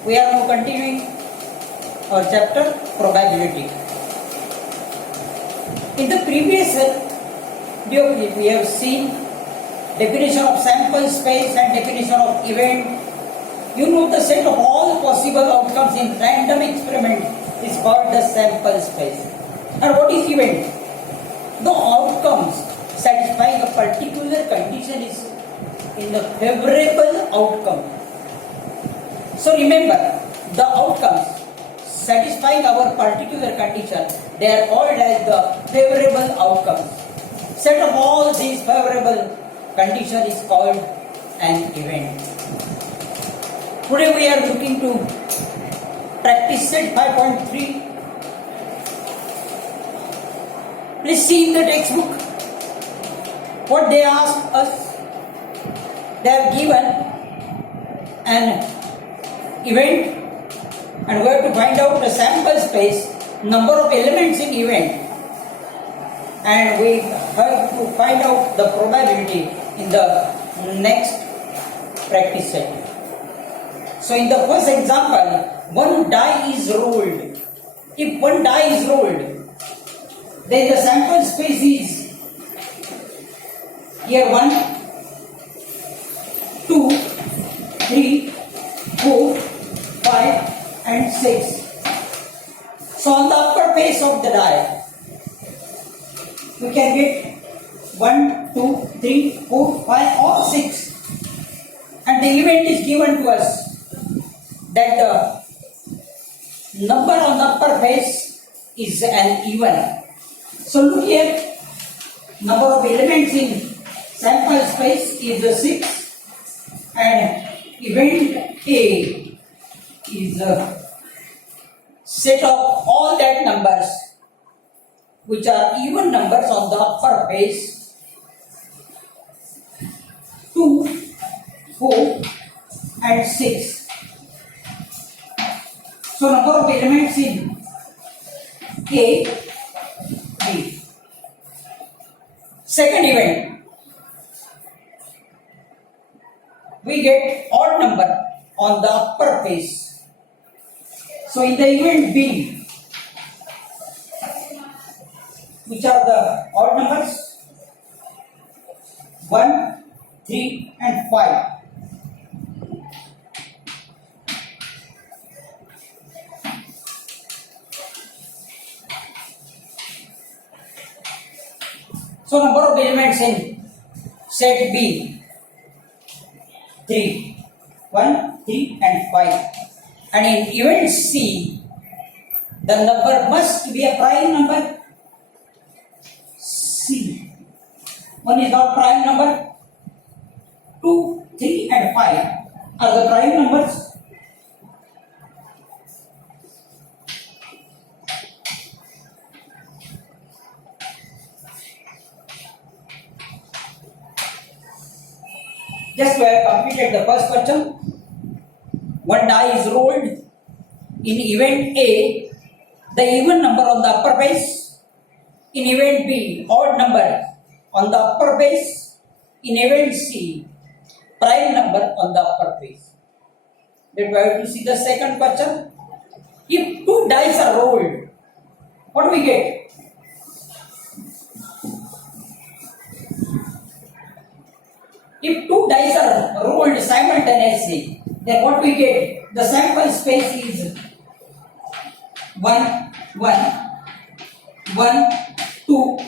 We are now continuing our chapter probability. In the previous video we have seen definition of sample space and definition of event. You know the set of all possible outcomes in random experiment is called the sample space. And what is event? The outcomes satisfying a particular condition is in the favorable outcome. So remember, the outcomes satisfying our particular condition, they are called as the favorable outcomes. Set of all these favorable condition is called an event. Today we are looking to practice set 5.3. Please see in the textbook what they ask us. They have given an event and we have to find out the sample space, number of elements in event, and we have to find out the probability in the next practice set. So in the first example, one die is rolled. If one die is rolled, then the sample space is here 1, 2, 3, 4, 5 and 6. So on the upper face of the die, we can get 1, 2, 3, 4, 5 or 6. And the event is given to us that the number on the upper face is an even. So look here, number of elements in sample space is the 6 and event A is a set of all that numbers which are even numbers on the upper face 2, 4 and 6. So number of elements in A, B. Second event, we get odd number on the upper face. So in the event B, which are the odd numbers 1, 3 and 5. So number of elements in set B 3, 1, 3 and 5. And in event C, the number must be a prime number C. One is not prime number. 2, 3 and 5 are the prime numbers. Just we have completed the first question. One die is rolled. In event A, the even number on the upper face. In event B, odd number on the upper face. In event C, prime number on the upper face. Then we have to see the second question. If two dice are rolled, what do we get? If two dice are rolled simultaneously, then what we get? The sample space is 1, 1, 1, 2,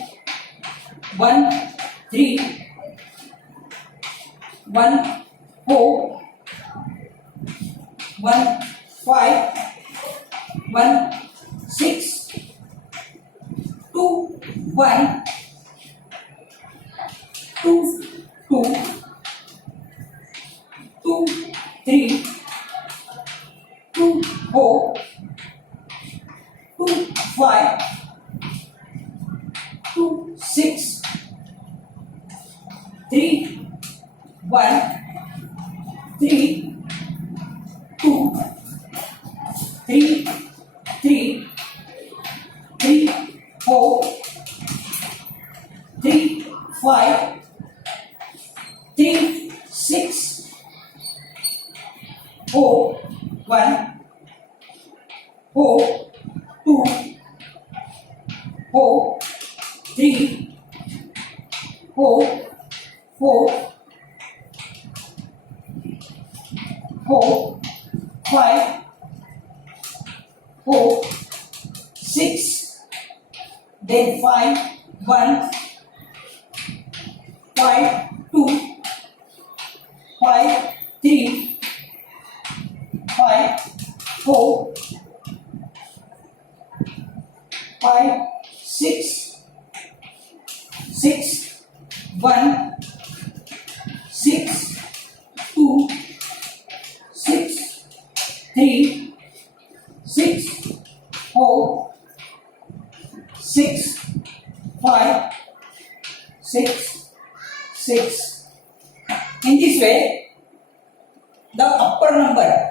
1, 3, 1, 4, 1, 5, 1, 6, 2, 1, 2, 2, 2, 3, 2, 4, 2, 5, 2, 6, 3, 1, 3, 2, 3, 3, 3, 4, 3, 5, 3, 6, 4, 1, 4, 2, 4, 3, 4, 4, 4, 5, 4, 6, then 5, 1, 5, 2, 5, 3, 5, 4, 5, 6, 6, 1, 6, 2, 6, 3, 6, 4, 6, 5, 6, 6. In this way, the upper number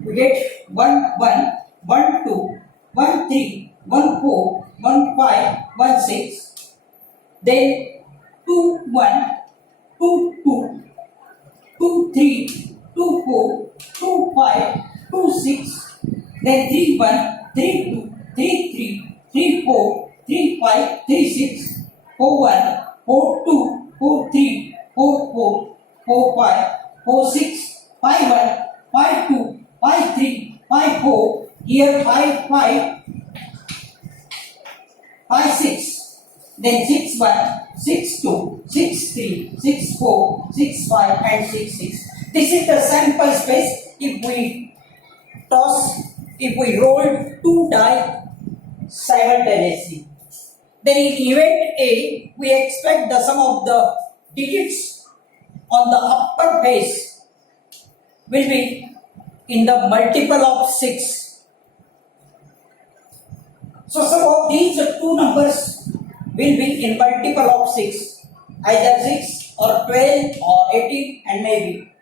we get 1, 1, 1, 2, 1, 3, 1, 4, 1, 5, 1, 6. Then 2, 1, 2, 2, 2, 3, 2, 4, 2, 5, 2, 6. Then 3, 1, 3, 2, 3, 3, 3, 4, 3, 5, 3, 6, 4, 1, 4, 2, 4, 3, 4, 4, 4, 5, 4, 6, 5, 1, 5, 2, 5, 3, 5, 4. Here 5, 5, 5, 6. Then 6, 1, 6, 2, 6, 3, 6, 4, 6, 5 and 6, 6. This is the sample space if we roll two die simultaneously. Then in event A, we expect the sum of the digits on the upper face will be in the multiple of 6. So some of these two numbers will be in multiple of 6, either 6 or 12 or 18 and maybe.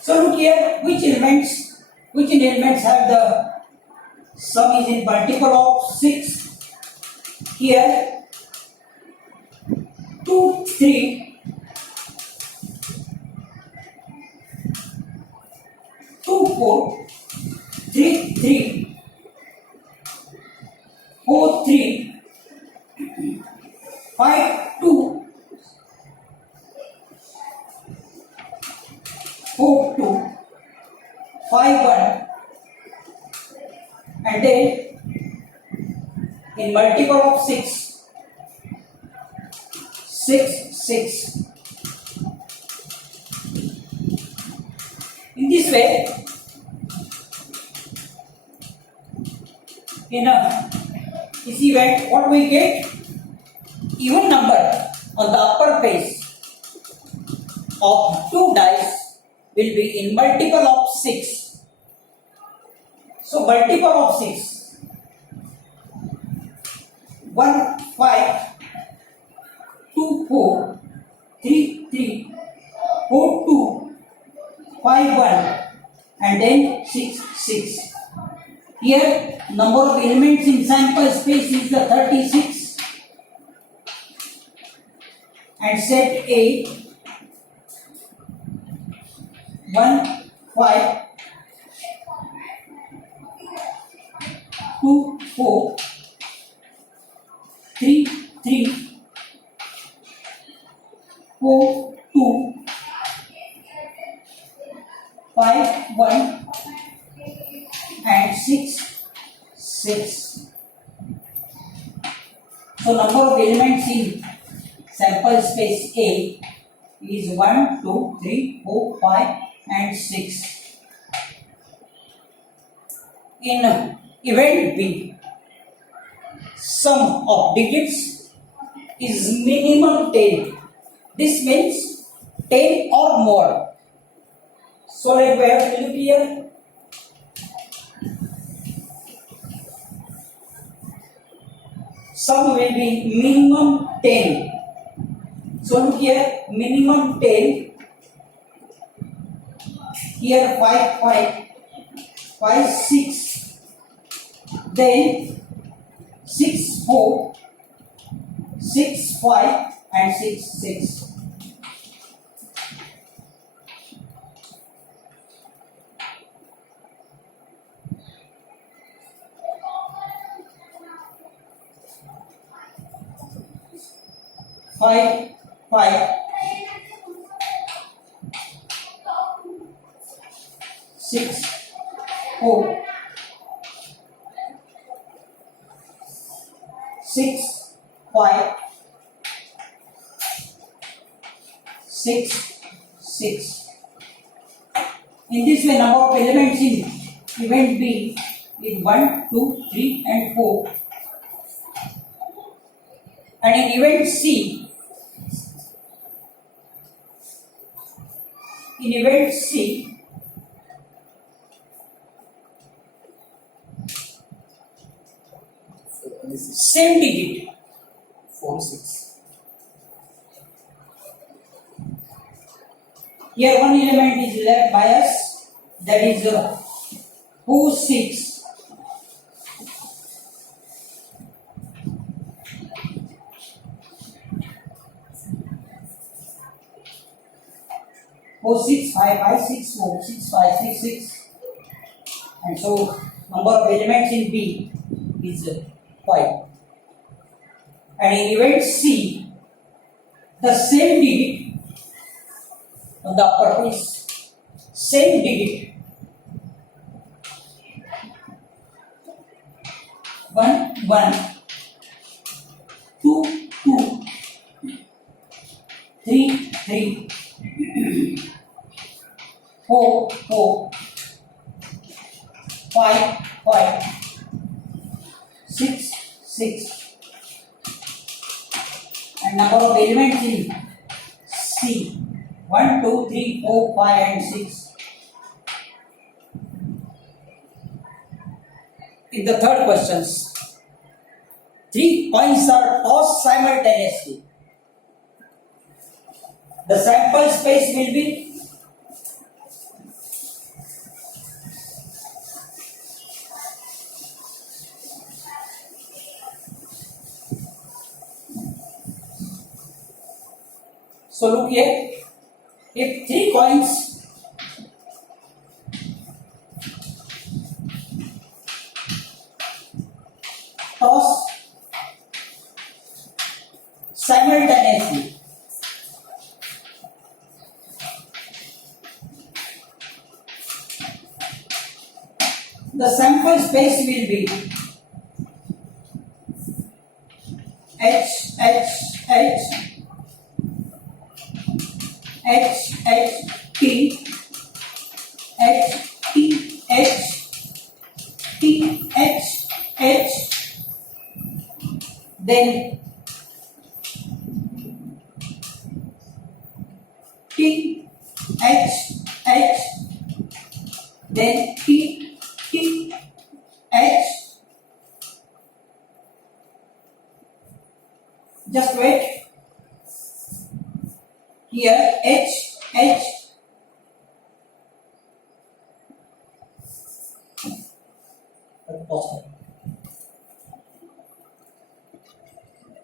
So look here, which elements have the sum is in multiple of 6. Here 2, 3, 2, 4, 3, 3, 4, 3, 5, 2, 4, 2, 5, 1, and then in multiple of 6, 6, 6. In this way, in this event, what we get? Even number on the upper face of two dice will be in multiple of 6. So multiple of 6. 1, 5, 2, 4, 3, 3, 4, 2, 5, 1, and then 6, 6. Here, number of elements in sample space is the 36. And set A 1, 5, 2, 4, 3, 3, 4, 2, 5, 1, and 6, 6. So number of elements in sample space A is 1, 2, 3, 4, 5 and 6. In event B, sum of digits is minimum 10. This means 10 or more. So like we have to look here. Sum will be minimum 10. So look here, minimum 10. Here 5, 5, 5, 6. Then 6, 4, 6, 5 and 6, 6. 5, 5, 6, 4, 6, 5, 6, 6. In this way, number of elements in event B is 1, 2, 3 and 4. And in event C, same digit. 4, 6. Here one element is left by us, that is 4, 6. Four, 6, 5, 5, 6, 4, 6, 5, 6, 6. And so number of elements in B is 5. And in event C, the same digit on the upper piece, same digit, 1, 1, 2, 2, 3, 3, 4, 4, 5, 5, 6, 6. And number of elements in C, 1, 2, 3, 4, 5 and 6. In the third questions, 3 coins are tossed simultaneously. The sample space will be so look here, if 3 coins toss simultaneously, the sample space will be H, H, H, H, H, T, H, T, H, T, H, H, then T, H, H, then T, T, H. Just wait. Here H, H. Pause.